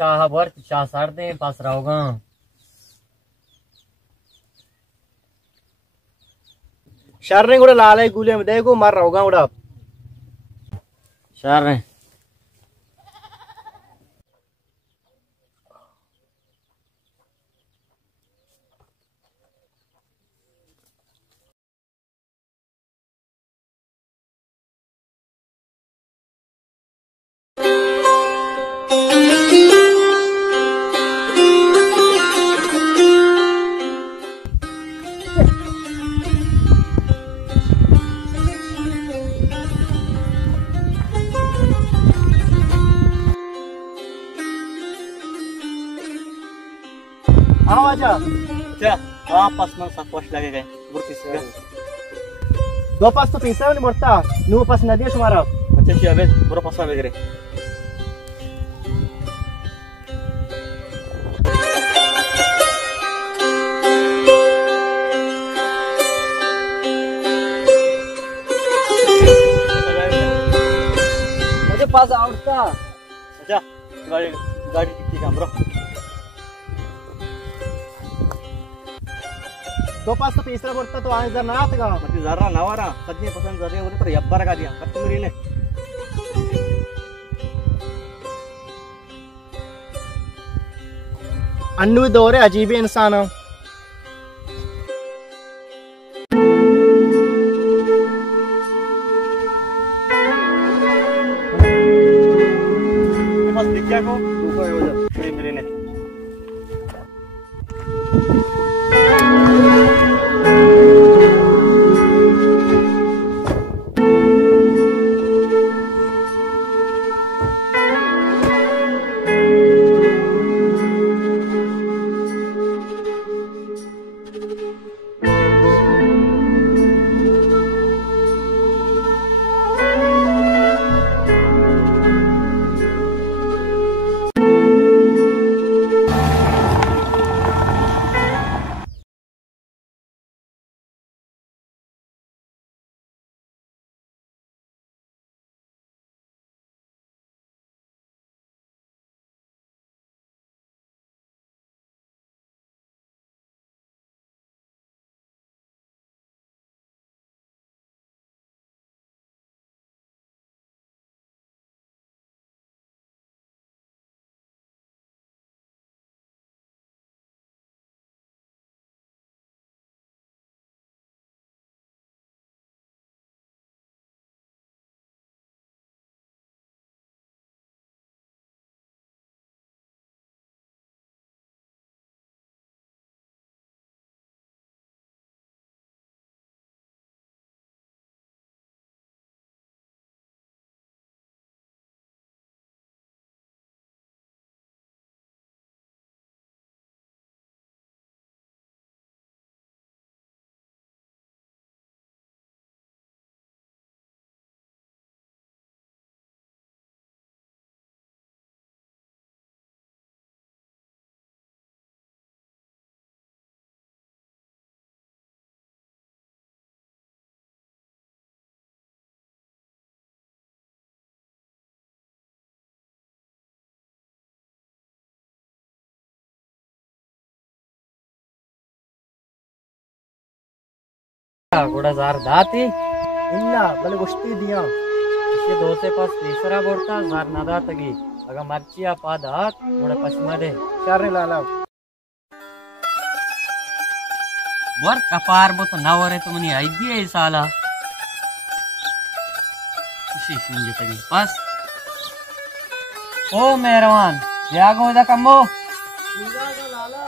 चाह वर्त चाह सार दे पास रहोगा शर्रे गुड़ा लाल गुलिया में देखो मार रहोगा उड़ा शर्रे हाँ आजा क्या वापस मन सब पोस्ट लगे गए बुर्ती से दो पास तो पैसा नहीं बढ़ता नू पास नदिया तुम्हारा अच्छा जी अबे बुरा पासा वगैरह मुझे पास आवड़ता अच्छा गाड़ी गाड़ी टिकती काम ब्रो दो पास तो पैसा बढ़ता तो आने ना आता ಮತ್ತೆ ಜರ ನವರ 15% ಜರ ಊರಿ पर 70 का दिया खर्च मेरी ने अन्नू दौरे अजीब इंसान हो बस दिखा को तू को हो जा मेरी ने కూడా సార్ దాతి इन्ना बल गुश्ती दिया इसके दोसे पास तीसरा बोलता सार नदा तगी अगर मर्चिया पादात मोड़े पश्चिमदे शर्रे लाला वर्क अपार बो तो ना वरे तो मनी आई दिए साला खुशी सिंगे तगी पास ओ मेहरबान जागो इधर कम्बो लाला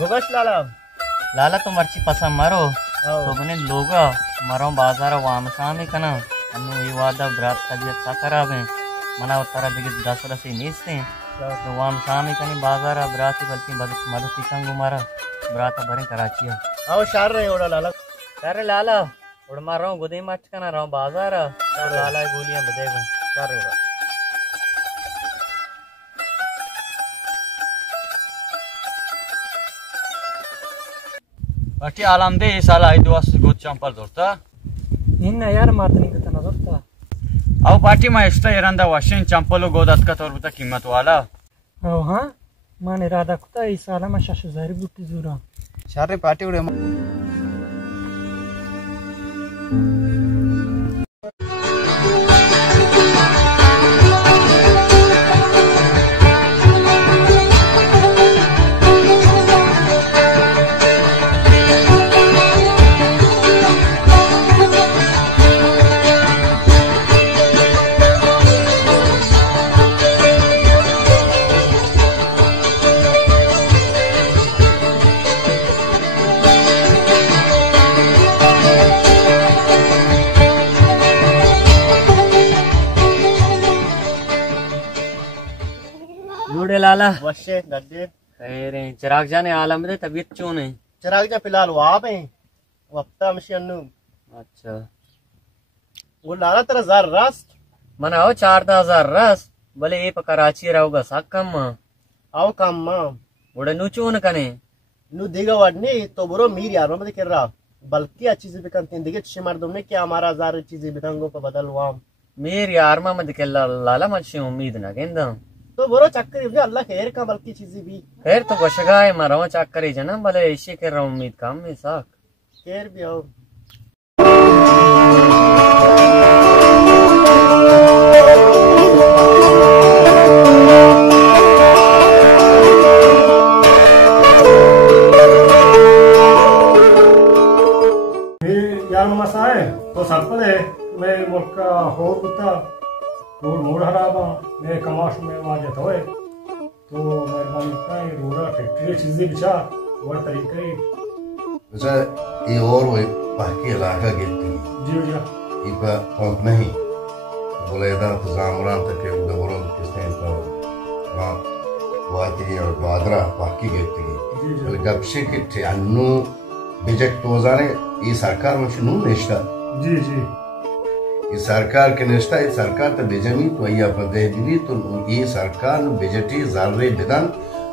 भगश लाला लाला तो मर्ची पसंद मारो तो बने लोग मरो बाजार वामसामी कना अनु विवादा ब्रात तबियत सा खराब है मना उत्तरा दिगे 10 रसी नीचते तो वामसामी कनी बाजार ब्रात बल्कि मधु पिसंग मारा ब्रात भरे कराची आओ शार रहे ओड़ा लाला अरे लाला उड़ मार रहा हूँ गुदी मच कना रहा हूँ बाजार लाला गोलियां बदेगो शार रहे ओड़ा Baki alamde sala ay duası got champal dorta. Inna यार मातनी का तना dorta. Aw party ma extra eranda washin champalo god atka torbuta कीमत वाला. Oh हाँ माने राधा कुता इस साला में शाश ज़ारी बुट्टी ज़ूरा. शारे पार्टी उड़े जूड़े लाला वशे दड्डे खैर चिराग जाने आलम दे तबीयत क्यों नहीं? चिराग जा फिलहाल वहां पे वक्ता मशीनु अच्छा वो लाला तेरा जार रास मना हो 4,000 रस भले ये कराची रहोगा साकम आओ काम मा उड़े नुचून कने नु दिगा वाडनी तो बुरो मीर यार में कर रहा बल्कि अच्छी चीजें बिकन दिगे शिमार दुमने क्या हमारा हजार चीजें बिकंगो को बदल हुआ मेर यार मा मत के लाला मच्छी उम्मीद ना गेंदा तो बुरो चक्कर इब्ने अल्लाह खैर का बल्कि चीजें भी खैर तो गोशगाए मरो चक करे जना भले ऐसे कर रहा उम्मीद काम में साक खैर भी आओ यार मसाए तो सबले मैं मुल्का हो बुता तो मूड हराबा मैं कमाश में वाजे होए तो मेहरबानी का रोड़ा फैक्ट्री चीजें बिचा और तरीके वैसे ये और वो बाकी इलाका गिरती जी जी इनका पंप नहीं बोले इधर तो जामरान तक के उधर बोलो किसने तो वहाँ वादी और वादरा बाकी गिरती है जब से कि अन्नू बिजट तो जाने ये सरकार में शुरू निष्ठा जी जी ये सरकार के निष्ठा ये सरकार तो बेजमी तो ये अपने दिली तो ये सरकार नु बेजटी जारे बेदान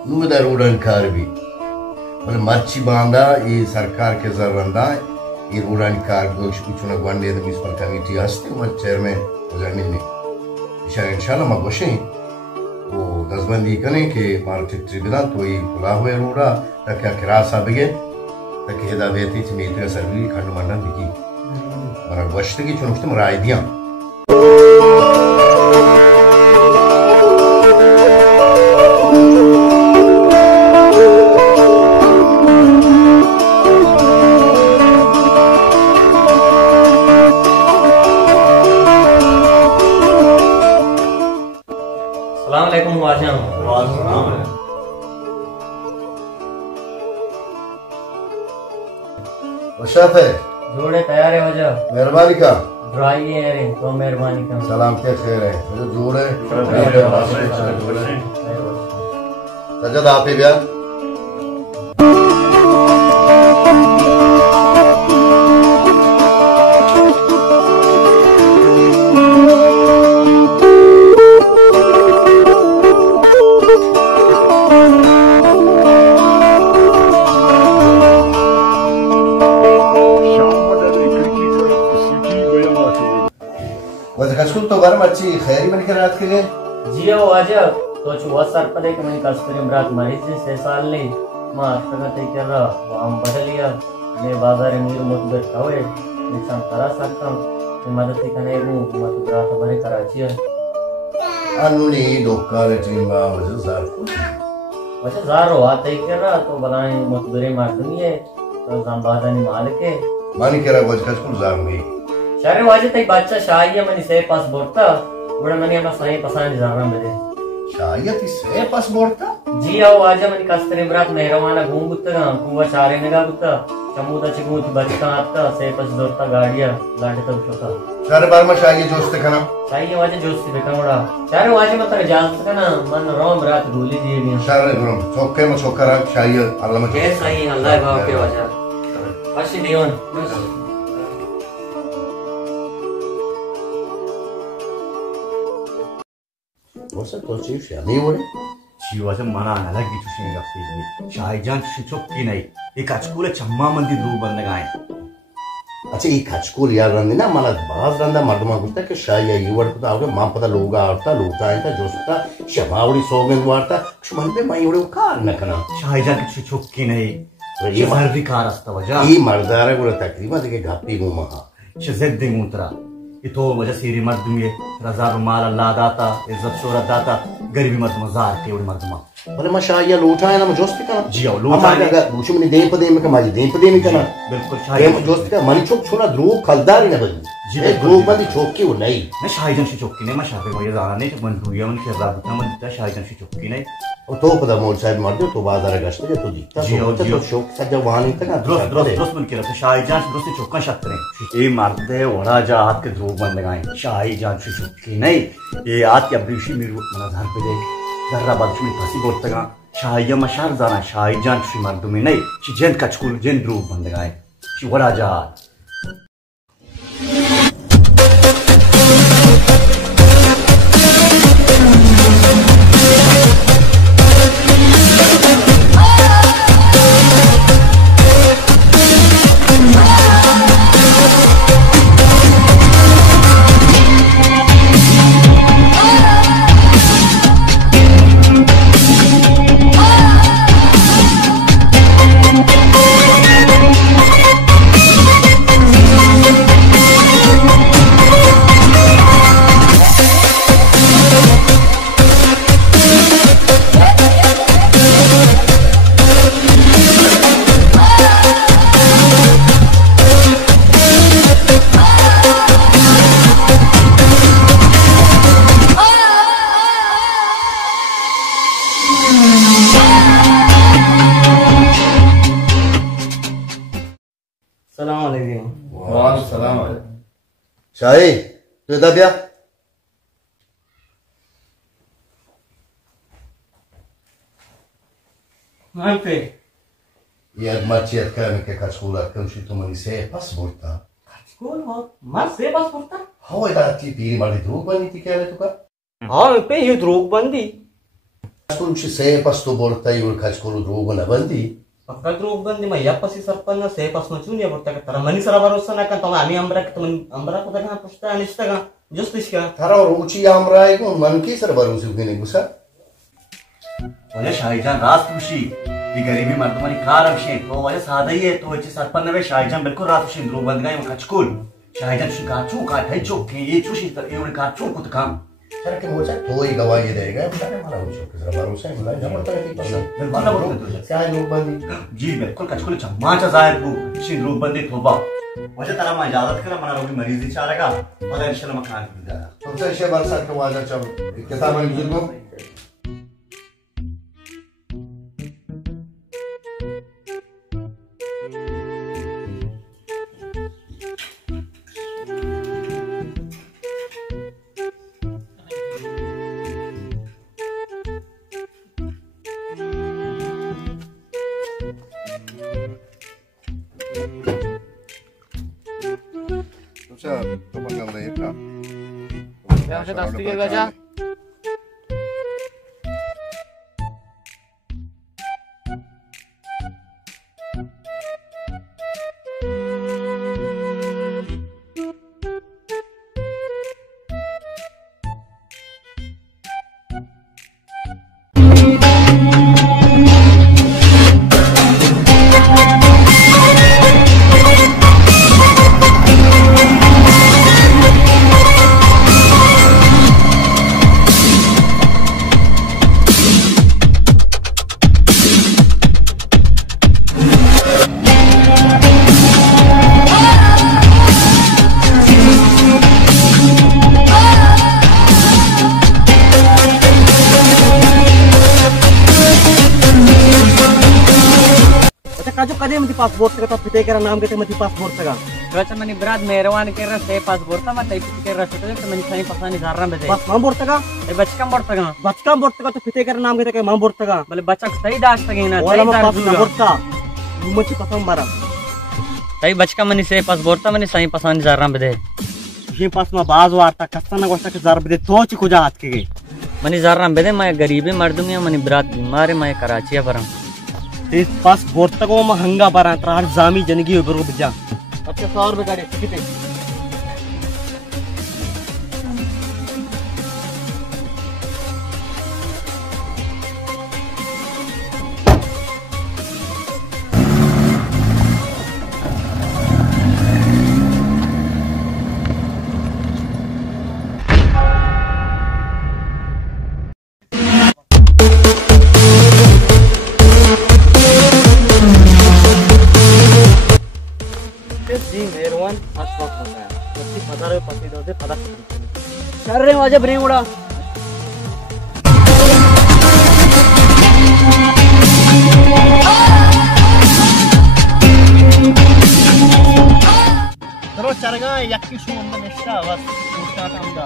नु इधर उड़न कार भी मतलब मच्छी बांधा ये सरकार के जरवंदा ये उड़न कार गोश कुछ न गवांडे तो म्युनिसिपल कमेटी हस्ते वो चेयरमैन वो जमीन में इंशाल्लाह मगोशे वो दसबंदी करें कि मार्केट ट्रिब्यूनल तो ये खुला हुए रोड़ा ताकि किरासा बिगे ताकि हिदायती चमीते सर्वी खंड मंडल बिकी मरा वश्त की चुनौती मरा आइडिया अस्सलाम वालेकुम वाजिम वशाफ है जोड़े तैयार है वजह मेहरबानी का ड्राई है रे तो मेहरबानी का सलाम के खैर है जो जोड़े सजद आप ही ब्याह तो बार मच्छी खैरी मन के रात के लिए जियो वाजब तो चुवा सर पर एक मैं कस्तूरी रात मरीज से साल ली मां तगते कर रहा वो हम बदल लिया मैं बाजार में मुतबर होए इंसान करा सकता मैं मदद करने वो मत रात भरे कराची है अनुनी डोका लेट्रिन बा वैसे जार हो आते कर रहा तो बनाए मुतबरे मार दूंगी तो जंबादानी माल के मानी के रहा वजह कुछ जार में शारे वाजे तई बादशाह शाही मनी से पास बोलता बड़ा मनी हम सही पसंद जाना मेरे शायद इसे पास बोलता जी आओ आजा मनी कस्तरे बरात मेहरवाना घूम गुत्ता कुवा चारे नगा गुत्ता चमूदा चिगूत बचका आता से पास दोरता गाड़िया लाडे तब छोटा शारे बार में शाही जोस्त खाना शाही वाजे जोस्त बेकमड़ा शारे वाजे मत इजाजत करना मन रोम रात भूली दिए गए शारे गुरम चौके में चौकरा शाही अल्लाह में के सही अल्लाह बाप के वाजा अच्छी दीवान वैसे तो चीज शादी हुई 지와서 만화 안 하기 조심해 갖고 शाहजहां सुचुकी नहीं एक कचकूल चम्मा मंदी द्रू बंदगाय अच्छा ಈ ಕಚ್ಕೂಲ್ ಯಾರು ರಂದಿನ ಮನ ಬಾಸ್ ರಂದ ಮರ್ದಮ ಗುತ್ತ ಕೆ ಶಾಯ ಇವಡ್ತ ಅವಗೆ ಮಾಪದ ಲೋಗ ಆಡ್ತಾ ಲೂತಾ ಅಂತ ಜೋಸ್ತಾ ಶಮಾವಡಿ ಸೋಗನ್ ವಾರ್ತಾ ಕ್ಷಮನ್ पे ಮೈ ಉಡೆ ಕಾರ್ ನಕನ शाहजहां की चुक्की नहीं ये मर्दी कार अस्ता वजह ಈ ಮರ್ದಾರ ಗುಡ ತಕ್ರೀಮ ಅದಕ್ಕೆ ಗಪ್ಪಿ ಗುಮಹ शजद दे मुतरा ये तो वजह सीरी मर्द में रजार माल अल्लाह दाता इज्जत शोहरत दाता गरीबी मर्द मजार के उड़े मर्दमा भले मैं शाया लूटा है ना मैं जोस्ती का जी आओ लूटा है मुझे मैंने दें पे माजी दें पे में करना बिल्कुल शाया मैं जोस्ती का मनी चोक छोड़ा ध्रुव खलदारी ना बनी जी ध्रुव बंदी चौकी वो नहीं मैं शाहजहां की चौकी नहीं मैं शाहबे को ये जाना नहीं मन दुनिया में खेल रहा था मन दिखता शाहजहां की चौकी नहीं और तो पता मोल साहब मार दो तो बाजार गश्त के तो दिखता तो शौक सा जवान ही तक दोस्त मन के रहे शाहजहां दोस्त चौका शक्त नहीं ये मर्दे ओड़ा जा हाथ के ध्रुव बंद लगाए शाहजहां की चौकी नहीं ये हाथ के अब्रीशी मेरे मनाधार पे देख जर्रा बादशाह में फंसी बोलता शाहजहां मशार जाना शाहजहां की मर्द में नहीं जन कचकुल जन ध्रुव बंद लगाए ओड़ा जा शाही तो इधर बिया हाँ पे यार मर्चियत करने के कचकूल कम शी तो मनी से पासपोर्ट था कचकूल हो मर से पासपोर्ट था हाँ इधर अच्छी पीरी मारी ध्रुव बनी थी क्या ले तुका हाँ पे ये ध्रुव बंदी कचकूल शी से पासपोर्ट था ये कचकूल ध्रुव बना बंदी पक्का ध्रुव बंदी मैं यप्पसी सरपन्न से पासपोर्ट नहीं बोलता कि तेरा मनी सरा भरोसा ना कर तो आमी अमरा कि तुम अमरा को देखा पुछता अनिश्ता का जस्ट इसका थारा रुचि आमरा है को मन की सर भरोसे के नहीं गुस्सा वजह शाहजहां रात खुशी ये गरीबी मर्दमानी कार अवशे तो वजह सादा ही है तो अच्छे सरपन्न में शाहजहां बिल्कुल रात खुशी ध्रुव बंद गए कचकुल शाहजहां शी काचू का ठाई चौक के ये चुशी ये उन काचू को काम सर के मोचा तो ही गवाही देगा बेचारे हमारा रुचि के सर भरोसा है बुला जब तक नहीं पसंद बिल्कुल क्या लोग बंदी जी बिल्कुल कचकुल चम्मा जाहिर को शी ध्रुव बंदी थोबा वजह तरह मैं इजाजत करा मना रोगी मरीज चारेगा और इंशाल्लाह मैं खान पी जाएगा तुमसे इसे बरसात के वाजा चल किताब में बुजुर्गों तो बंगल दे का यहाँ से 10 टिकट बचा जो कदे मती पासपोर्ट का तो पिते का नाम के मती पासपोर्ट का रचा मनी ब्राद मेहरबान के रस से पासपोर्ट था मत इसी के रस तो मनी सही पसानी जाररा में दे बस मां बोर्ड का ए बचकम बोर्ड का तो पिते का नाम के मां बोर्ड का बोले बचक सही दास तक ना वाला पासपोर्ट बोर्ड का मची पसंद मारा सही बचका मनी से पासपोर्ट था मनी सही पसानी जाररा में दे ये पास में बाज वार्ता कस्ता ना गोष्टा के जार बदे तो ची कुजा हाथ के मनी जाररा में दे मैं गरीबी मर्दूंगी मनी ब्रात बीमार है मैं कराची पर ते पास बोर्तको महंगा बारा त्रार जामी जनगी बरो बजा अच्छा 100 रुपए गाड़ी कितने शर्रे वाजे ब्रेक उड़ा चलो चरगा यक्की शू अंदर निष्ठा बस दूसरा काम दा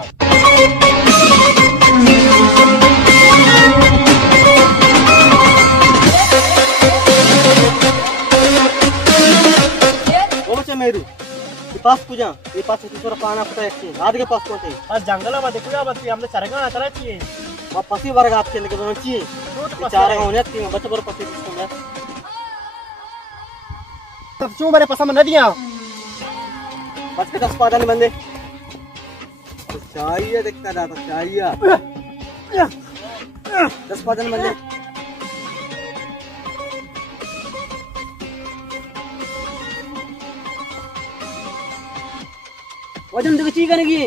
ओ बच्चा मेरू ये पास पूजा ये पास दूसरा पाना पता है रात के पास पहुंचे बस जंगल में देखो बस हमने चरगा तरह चाहिए मैं पसी वर्ग आपके लेके दोनों चाहिए बेचारे होने तीन बच्चे पर पसी किसको मैं सब क्यों मेरे पसंद न दिया बच के 10 पादन बंदे तो चाहिए देखता था तो चाहिए 10 पादन बंदे वजन देखो ची करेगी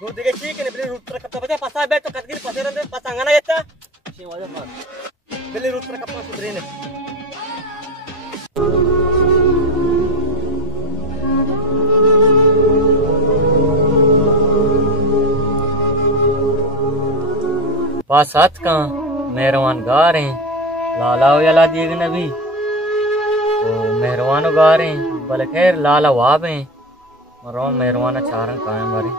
वो देखे ची के बिल्ली रूट पर कपता बता पसा बैठ तो कतगिर पसे रहते पसा ना येता ची वजन पर बिल्ली रूट पर कपता सुधरे ने पासात का मेहरबान गा रहे लाला यला दिए नबी तो मेहरबान गा रहे बल खैर लाला वाबे मरो मेहरबान चारण कायम मारे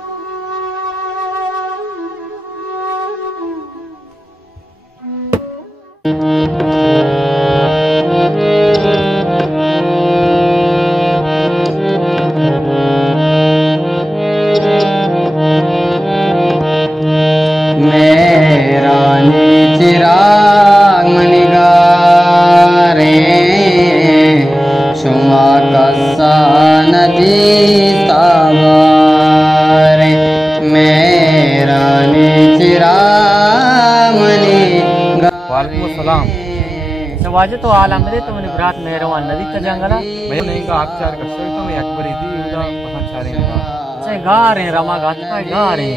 वाजे तो आलम दे तो मैंने बरात मेहरबान नदी का जंगला मैं नहीं का आप चार कर सकता मैं अकबर इदी उदा पसंद चारे से गा रहे रमा गाता गा रहे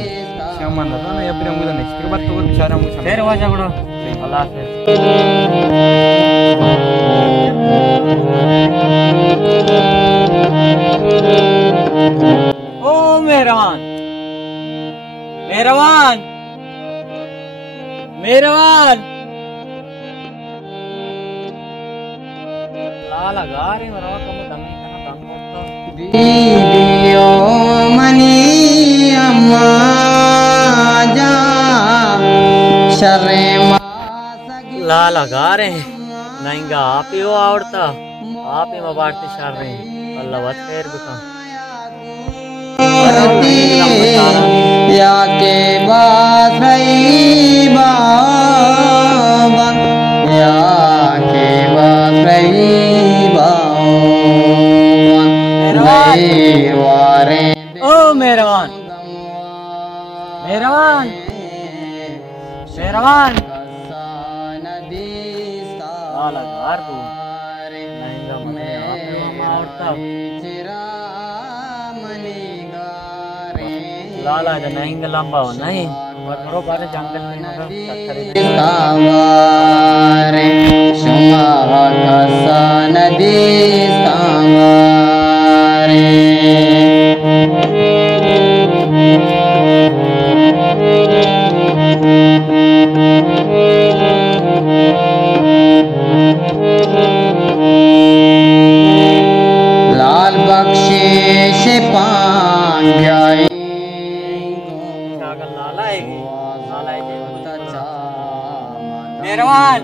श्यामन ना ना अब्रे मुझे नेक्स्ट बार तो बेचारा मुझे फिर वाजा बड़ो अल्लाह से ओ मेहरबान मेहरबान मेहरबान लगा रहे मरो तुम दमी करना काम करता दीदियो मनी अम्मा जा शर्रे ला लगा रहे नहींगा आप ही हो आवड़ता आप ही मबारते शर रहे अल्लाह वत खैर बता या के बात रही बाबा या के बात रही ओ मेहरबान मेहरबान मेहरबान घर तू नहींगा मने आप मारता लाला ज नहींगा लंबा हो नहीं और मरो बारे जंगल में तावारे शुमा कसा नदी तावारे लाल बख्शिश पांग्याई लाला मेहरबान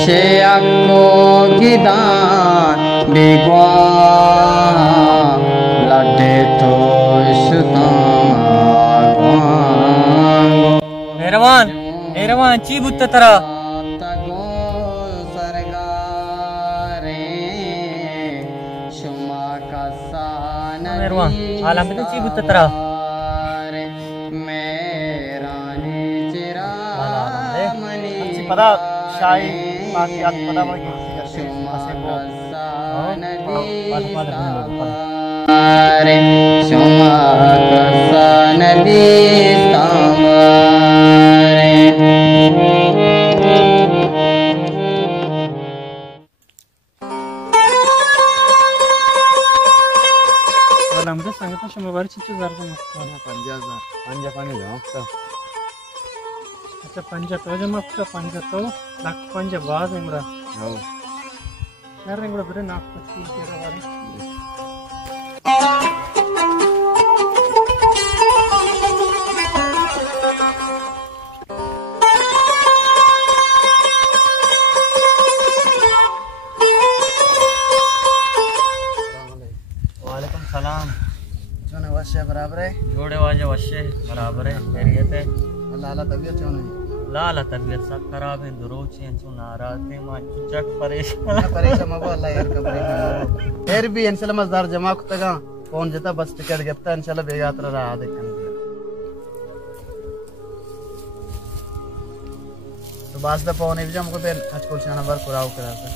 शेख को गिदान बेगवा लटे तो मेहरबान मेहरबान ची बुत्ता तरा मेरवा आलम तो ची बुत तरा अच्छी पता शाही बाकी आज पता बाकी पसे को नदी आमचं सांगितलं 100 चिचे जार मागता 50,000 पंजा पाणी मागता अच्छा पंजा तो मागता पंजा तो लाख पंजा बाज इंगड़ा हो यार इंगड़ा बरे नाक पच्ची केरा वाले वालेकुम सलाम चोने वश्य बराबर है जोड़े वाजे वश्य बराबर है खैरियत है लाला तबीयत चोने लाला तबीयत सब खराब है दुरोची अंचू नाराज थे मां चक परेशान परेशान मगो अल्लाह यार का परेशान फिर भी इंशाल्लाह मजदार जमा कुतगा फोन जता बस टिकट गेप्ता इंशाल्लाह बेगात्र रहा देखन तो बास द फोन इवजा मको पे अचकोल छाना बार कुराव कराता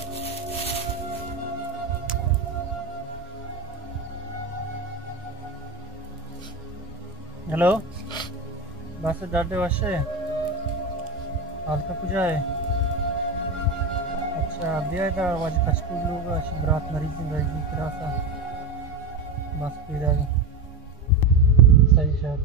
हेलो बस जाते वशे हाल का कुछ है अच्छा अभी आया था आज कचकुल लोग शिवरात मरीज रहेगी फिर आसा बस फिर आगे सही शायद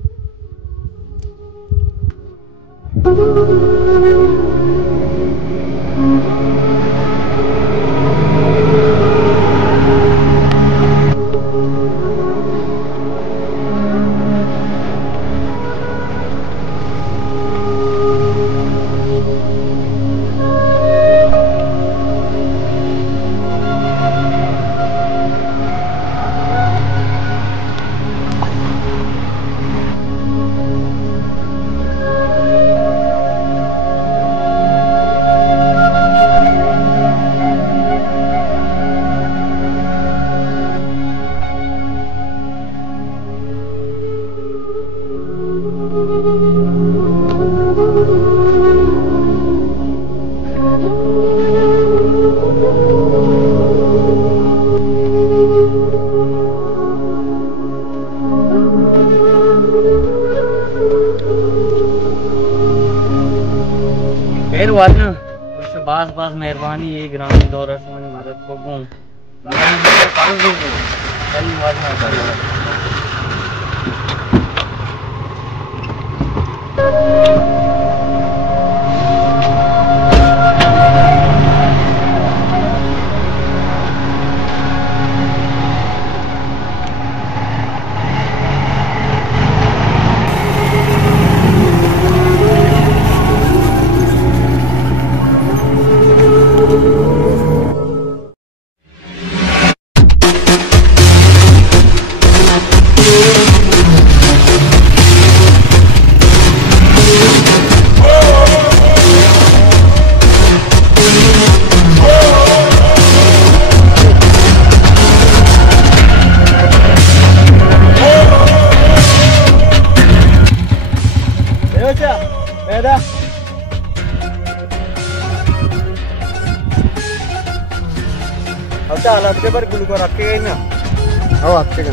फिर वाला उससे बास बास मेहरबानी ये ग्रामीण दौरा से मैंने मदद को गूं कल वाला अच्छा आपके पर गुल को रखे गए ना हो आपके का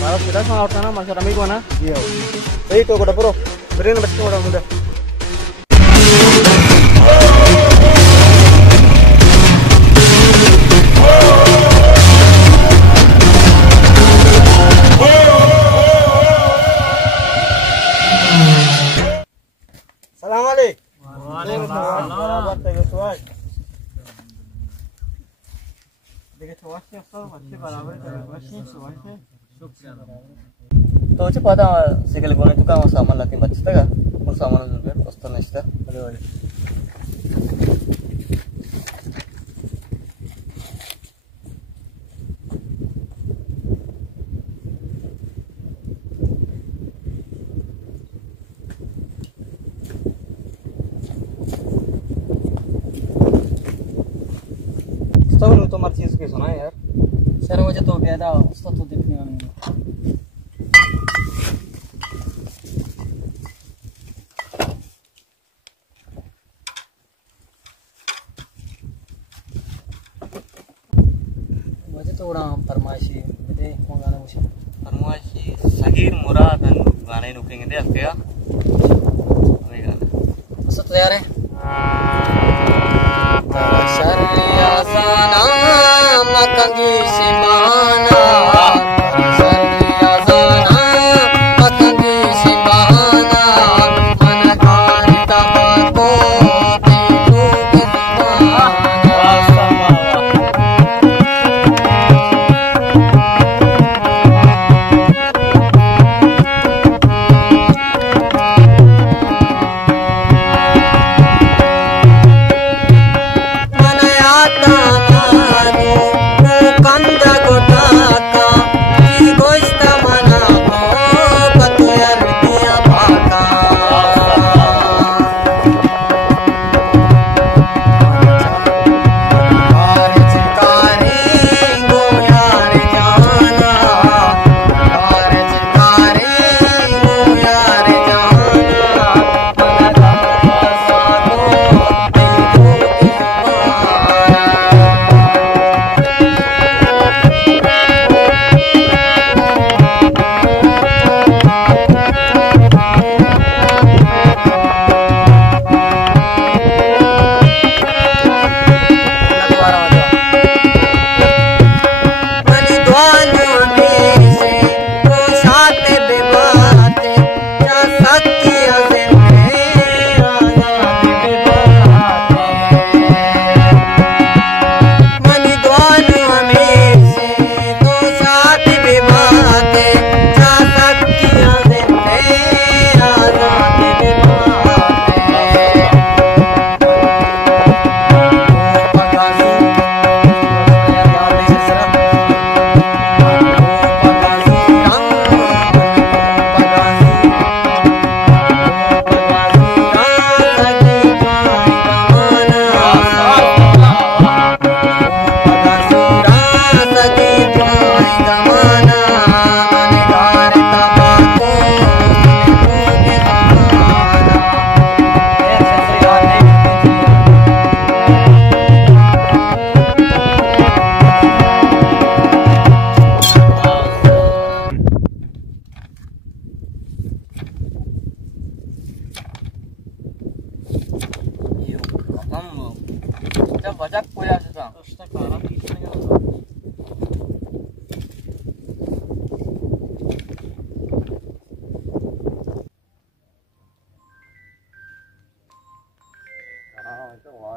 मारा सुधा सा उठा ना माशा रमी को ना ये हो सही तो कोड़ा प्रो ब्रेन बच्चे कोड़ा मुझे सलाम अलैकुम वालेकुम सलाम तो pada segala guna itu kan sama lagi baca tega bersama juga poster nesta तो तुम्हारी चीज की सुना है यार सर मुझे तो बेदा उसका तो देखने वाला थोड़ा फरमाइशी दे कौन गाना मुझे फरमाइशी सहीर मुराद गाने रुकेंगे दे क्या वही गाना सब तैयार है शर्या सना मकंगी सिमाना शर्या सना मकंगी सिमाना मन कारता को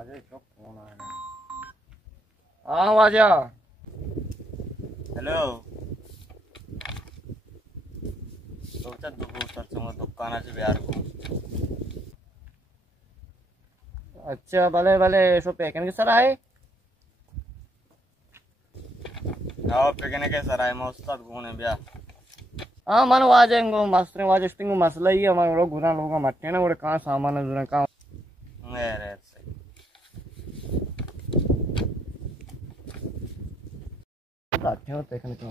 देखो हाँ वाजा हॅलो तुमच्या समोर दुकानाचे बिहार को अच्छा भले भले सो पैकेन के सर आए आओ पेगने के सर आए मैं उस्ताद घूमने बिया हाँ मन वाजेंगो मास्टर वाजेस्टिंगो मसला ही हमारे लोग गुना लोग मट्टे ना वो कहाँ सामान है कहाँ मेरे सही बैठे हो देखने को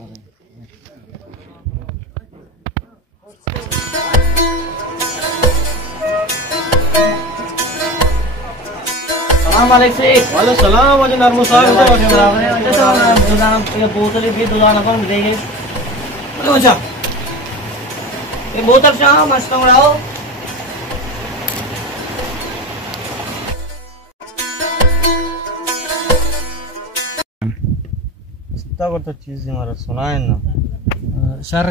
सलाम वालेकुम वाले सलाम वाले नरमो साहब ये बोतल भी दुकान अपन देंगे अच्छा ये बोतल से मस्त उड़ाओ चिंता करता चीज हमारा सुना है ना शर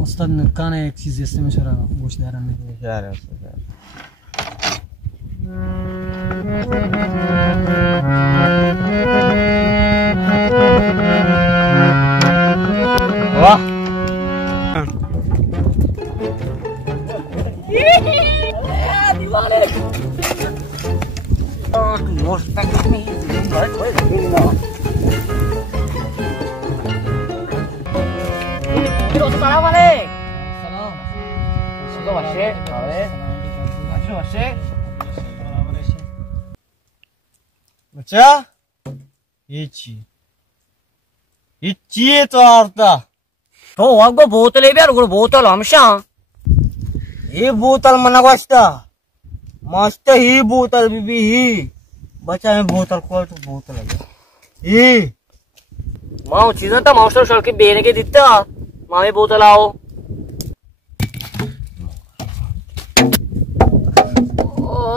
उस्ताद कान एक चीज इससे में शरा गोश्त दे रहा है यार वाह दीवाने गोश्त नहीं Salam alaikum. Salam. Sudah washe, awe. Washe. बच्चा ये तो आता तो वागो बोतल है यार गुड़ बोतल हमशा ये बोतल मना वास्ता मस्त ही बोतल बीबी ही बच्चा में बोतल खोल तो बोतल है ये माँ चीज़ें तो मास्टर शर्ट बेने के दिता मामे बोतल आओ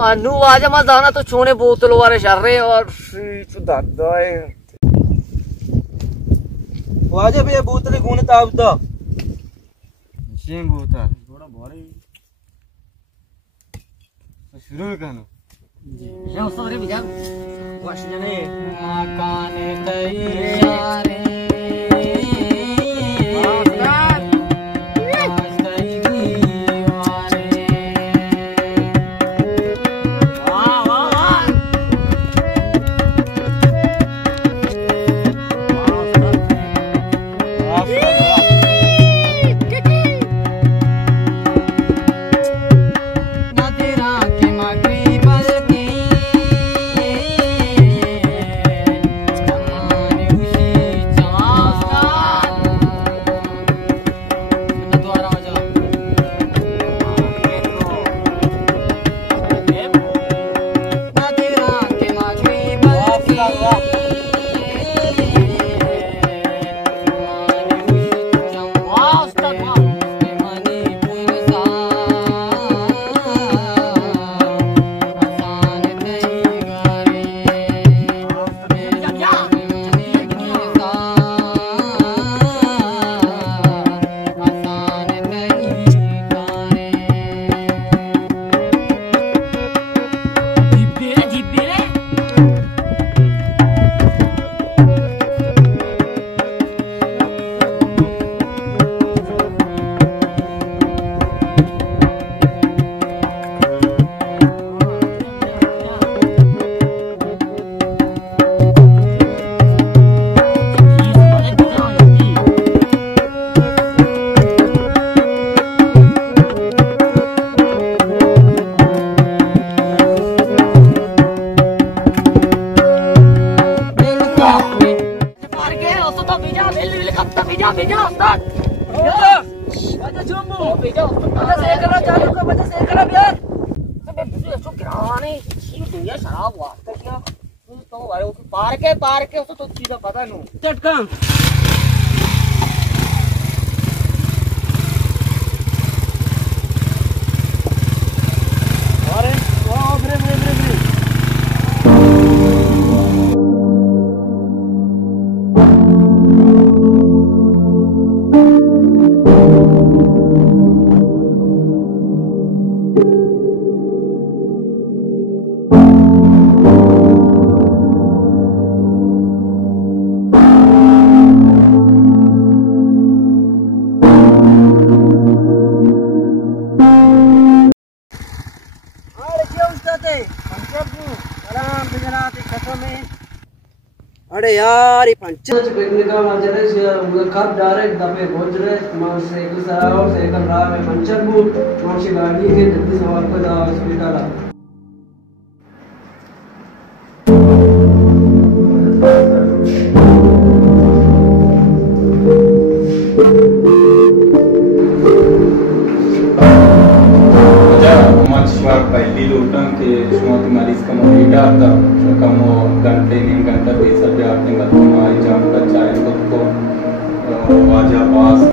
अनु आज मत जाना तो छोने बोतल वाले शर रहे और दादा है वाजे भैया बोतल कौन ताब दा जी बोतल थोड़ा भारी शुरू करना ये उस तरह बिजा वाश जने काने तैयारे पार के तो चीज़ पता नहीं चटका अरे वाह ब्रे अरे यार ये पंचायत पिकनिका मजरे से मुलाकात डायरेक्ट दफे पहुंच रहे मां से गुजारा से कर रहा है पंचर बू मांशी गाड़ी के जल्दी सवार को जा हॉस्पिटल पहली लूटन के शुमात मरीज का मोहिटा था कम घंटे नहीं घंटा 20 रुपये आपने बताना आई जान का चाय खुद को वाजा पास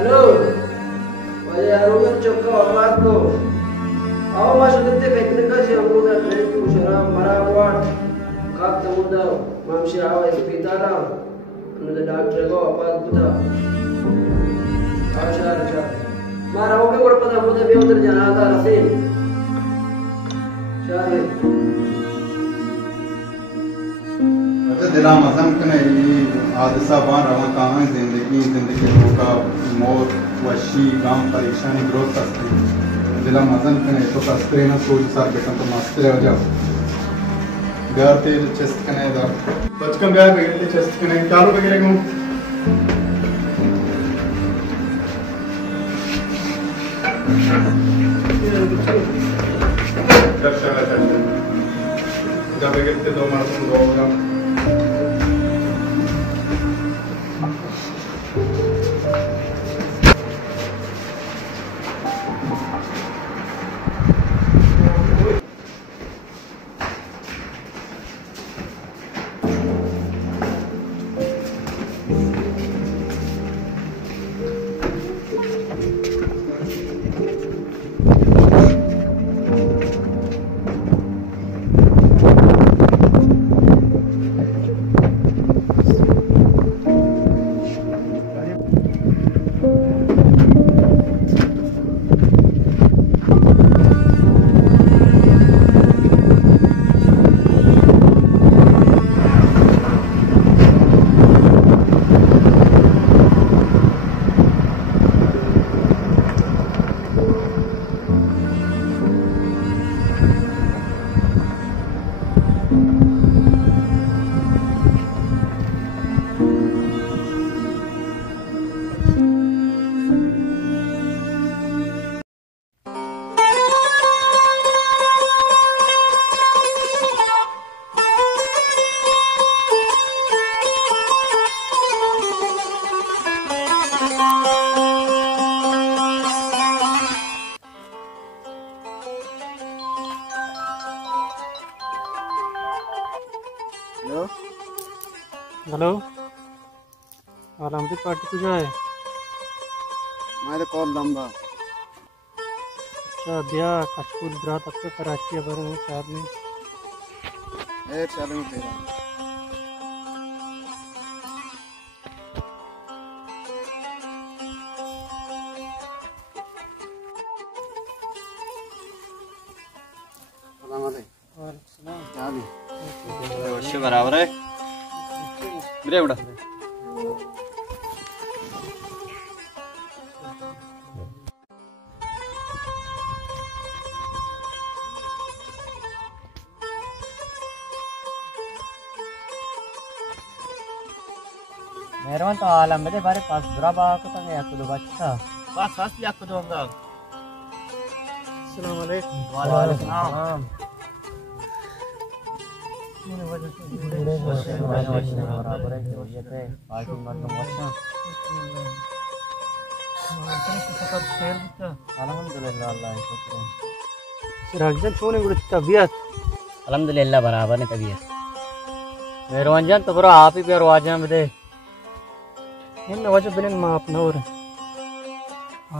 हेलो भाई यारों में चौका आवाज को आओ माशुदते पिकनिका से हम लोग ट्रेन को शराब मरा हुआ काप तमुदा मामशी आओ इस पिताला उन्होंने डॉक्टर को आवाज बुता आशा मारा हो के पता मुझे भी उधर जाना था रसीम चल दिला मजम कने हादसा बान रवा कहाँ जिंदगी का मौत वशी गांव परेशानी ग्रोथ करती दिला मजम कने तो कस्ते ना सोच सार बेटा तो मास्टर हो जाओ घर तेल चेस्ट कने इधर बचकन गया बेटे चेस्ट कने चालू वगैरह को हेलो आरामदी पार्टी को जाए मैं तो कॉल लंबा अच्छा ब्याह कशपूर बरात आपके कराची भर में चार में ए चलो तेरा सलाम अलैकुम क्या भी वर्ष बराबर है मेरे बड़ा मेहरबान तो आलम मेरे बारे पास बुरा बात को तो या तो बच्चा बस हंस लिया को दूंगा अस्सलाम वालेकुम वालेकुम सलाम बराबर है जो ये पे पार्टी मत मत अल्हम्दुलिल्लाह अल्लाह शुक्र सिराजन सोने गुड़ तबीयत अल्हम्दुलिल्लाह बराबर है तबीयत मेहरबान जान तो बुरा आप ही पे आवाज में दे इन वजह बिलन माप न हो रहे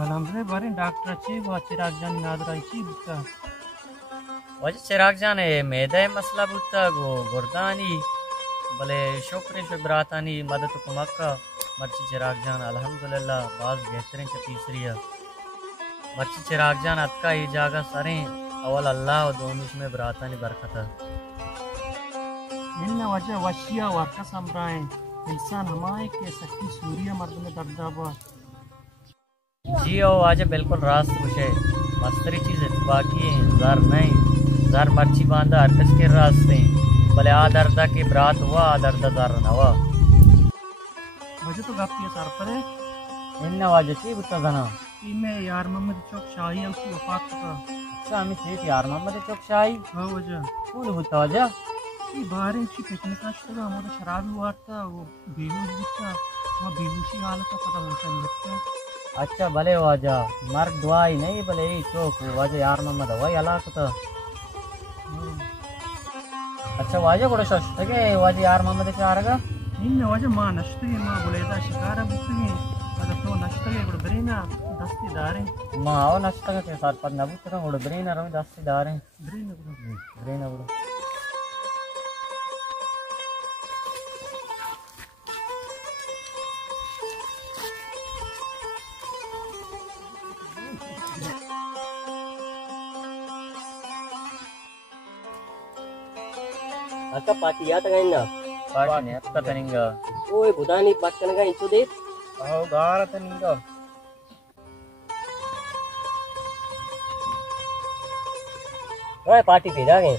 आलमरे बारे डॉक्टर अच्छी वो चिराग जान याद रही छी बुता वजह चिराग जान है मैदा मसला बुता गो गुर्दानी भले शुक्र शुभरातानी मदद को मक्का मर्ची चिराग जान अल्हम्दुलिल्लाह बाज बेहतरीन च तीसरी है मर्ची चिराग जान अतका ये जागा सरे अवल अल्लाह और दोनों में बरातानी बरकत है इन वजह वशिया वर्का समराए इंसान हमारे के शक्ति सूर्य मर्द में दर्दाबा जी ओ आज बिल्कुल रास्त मुझे मस्तरी चीज बाकी जार नहीं जार मर्ची बांधा हरकत के रास्ते भले आदरदा की बरात हुआ आदरदा जार नवा वजह तो गप ये सर पर है इन वजह ची बुता जना इमे यार मोहम्मद चौक शाही उसकी वफात का अच्छा हमें सेठ यार मोहम्मद चौक शाही हां वजह कौन बुता वजह ये बाहर की पिकनिक का हमारा शराब हुआ था वो बेहोश था वो बेहोशी हालत का पता होता नहीं अच्छा भले वाजा मर्द दुआई नहीं भले चौक वाजा यार मोहम्मद वही अलाक था अच्छा वाजा बड़ा सस्ता के वाजा यार मोहम्मद के आरगा इन वाजा मां नष्ट के मां बोलेदा शिकारा बुतगे अगर तो नष्ट के बड़ बरेना दस्ती दारे मां आओ नष्ट के साथ पर नबुत का बड़ बरेना रो दस्ती दारे बरेना बड़ अक्का पार्टी याद है ना पार्टी ने अक्का तनिंगा ओए बुदानी बात करने का इंचो दे आओ गारा तनिंगा ओए पार्टी पे जा गए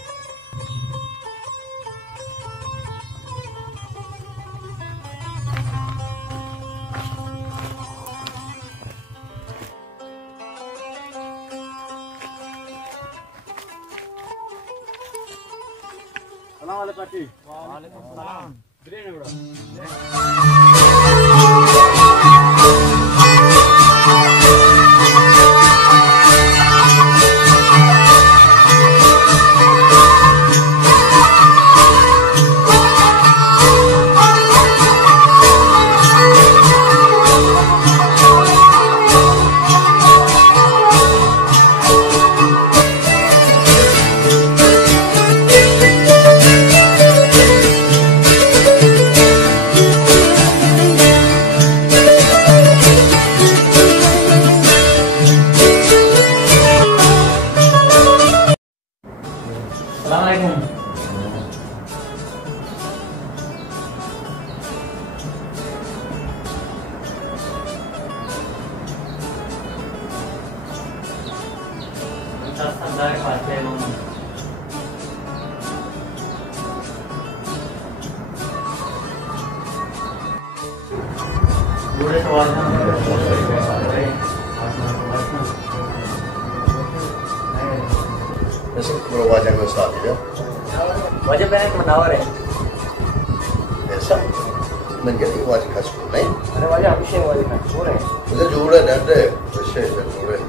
वाले पार्टी वालेकुम सलाम ब्रेन बड़ा wajah gue saat ini wajah banyak menawar ya ऐसा menjadi wajah khas kuning ada wajah apa sih wajah khas kuning udah jual ada bersih dan jual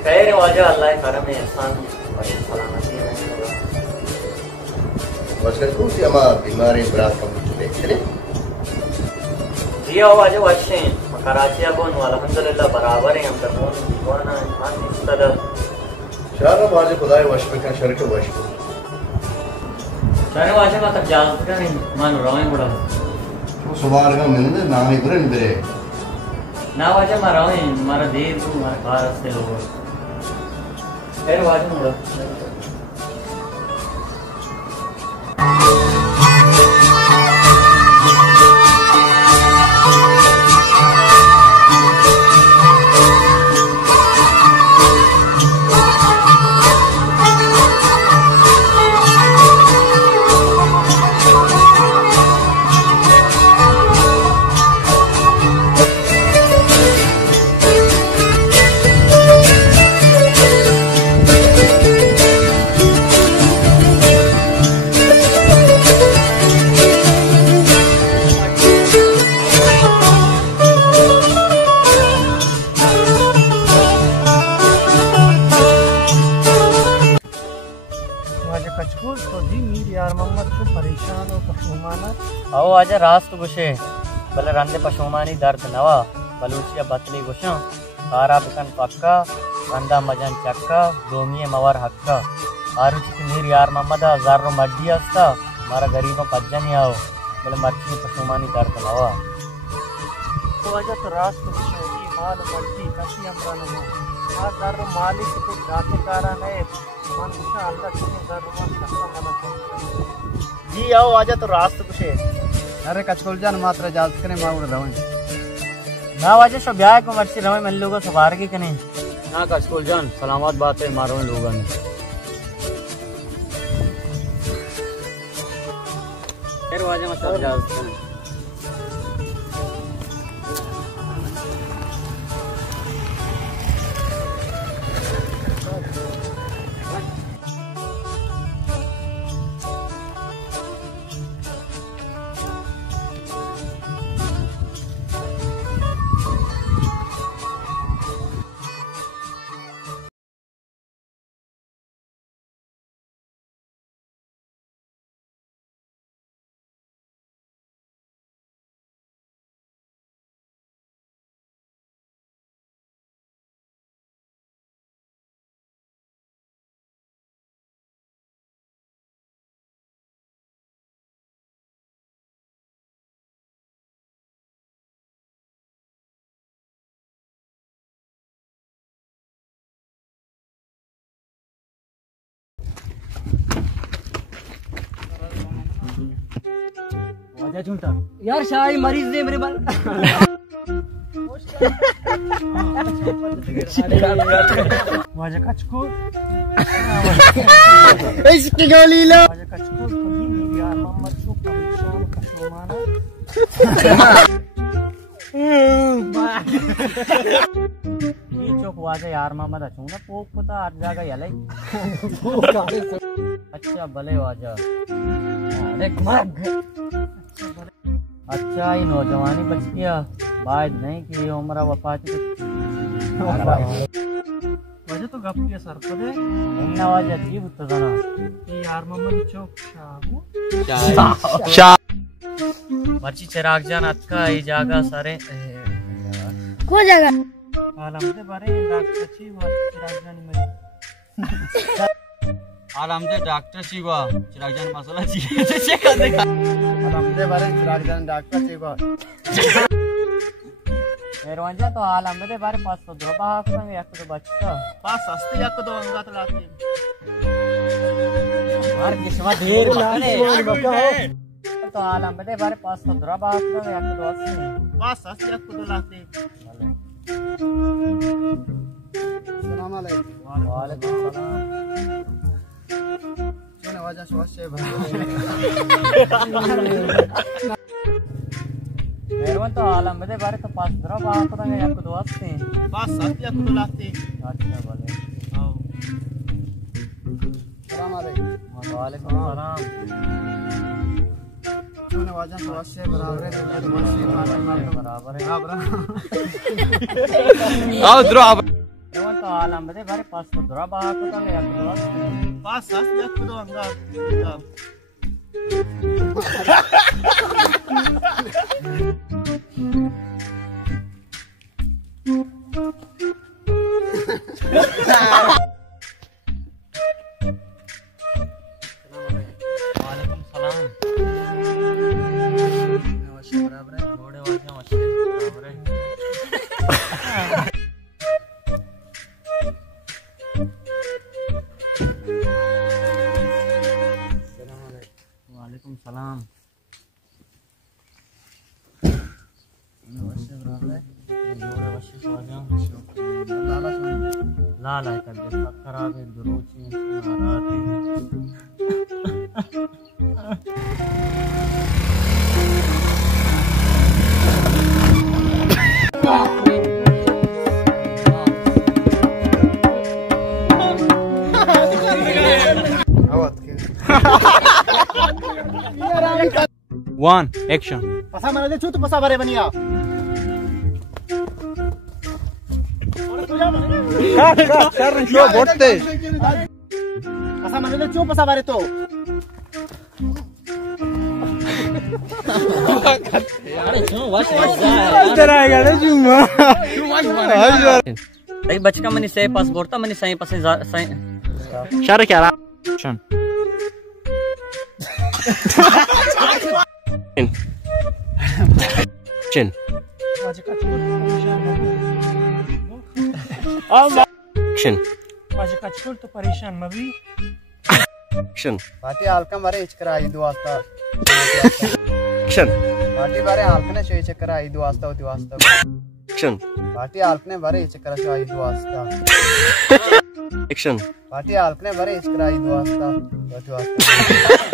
kayaknya wajah Allah karena menyesal wajah selamat ini wajah itu sama बीमारी berat kamu ini Jiya wajah wajah Karachi abon alhamdulillah barabar hai hum tarmon dikwana insan is tarah चार वाजे खुदाई वश में क्या shark वश चार वाजे का तक जाल का नहीं मान रहा है बड़ा तो सुबार का मिलने ना ही बरे बरे ना वाजे मारा है हमारा देव को हमारे भारत से लोग फिर वाजे बड़ा आओ आजा रास्त गुशे बल रंदे पशुमानी दर्द नवा बलूचिया बतली गुशो कारा बिकन पक्का रंदा मजन चक्का दोमिये मवर हक्का आरुचि की मीर यार मोहम्मद हजारों मड्डी अस्ता हमारा गरीबों पज्जन आओ बल मच्छी पशुमानी दर्द नवा तो आजा तो रास्त गुशे ये माल मड्डी कशी अमरान हो हजार मालिक तो जाते कारा नहीं मन गुशा अल्लाह की हजार मन कष्टा मना जी आओ आजा तो रास्त गुशे अरे कचकोल जान मात्र जात कने माउड़ रवे ना वाजे सब ब्याह को मर्ची रवे मिल लोगों सवार की कने ना कचकोल जान सलामत बात है मारो लोगों ने फिर वाजे में सब जात कने वजह झूठा यार शाही मरीज दे मेरे बाल वजह कचको इसकी गोली लो वजह कचको तो यार मोहम्मद को परेशान कशोमाना ये चौक वाजे यार मोहम्मद अचूंगा पोक पता आज जागा यलाई अच्छा भले वाजा अच्छा ही नौजवानी बच गया, बात नहीं कि उम्र वफात वजह तो गप के सर पर है आवाज अजीब होता था ना यार मोहम्मद चौक शाह मर्ची चिराग जान अक्का ये जागा सारे को जगह आलम दे बारे डॉक्टर छी व चिराग जान में आलम दे डॉक्टर छी व चिराग जान मसाला छी से कर दे आलम दे बारे चिराग जान डॉक्टर छी व मेरवांजा तो आलम दे बारे पास तो दो बात संग एक तो बच्चा पास सस्ते एक दो अंगा तो लाते मार किस्मत ढेर मकने तो आलम दे बारे पास तो दो बात संग एक तो असली पास सस्ते एक दो लाते अस्सलाम वालेकुम वालेकुम सलाम सुने वजह से मेरवन तो आलम दे बारे तो पास दो बात संग एक तो असली पास सस्ते एक दो लाते अच्छा बोले अस्सलाम वालेकुम वालेकुम सलाम सुने वजह से बराबर है तो मुझसे बराबर है आओ द्रो आप मेरवन तो आलम दे बारे पास तो दो बात संग एक तो असली पास सस्ते एक दो अंगा वालेकुम सलाम बराबर है थोड़े वाजे मछली बराबर है वालेकुम सलाम लाल है तबीयत खराब है दुरूची वन एक्शन पसा मने दे छूत पसा बारे बनिया कर लो बोलते पसा मने दे चुप पसा बारे तो एक बचका मनी सही पास बोलता मनी सही पास सही शार क्या रहा एक्शन चिन एक्शन माझे कचकुल तो परेशान मवी एक्शन पार्टी आलकम बारे इचकरा 5 वाजता एक्शन पार्टी बारे आलकने शो इचकरा 5 वाजता होती वाजता एक्शन पार्टी आलकने बारे इचकरा शो 5 वाजता एक्शन पार्टी आलकने बारे इचकरा 5 वाजता होती वाजता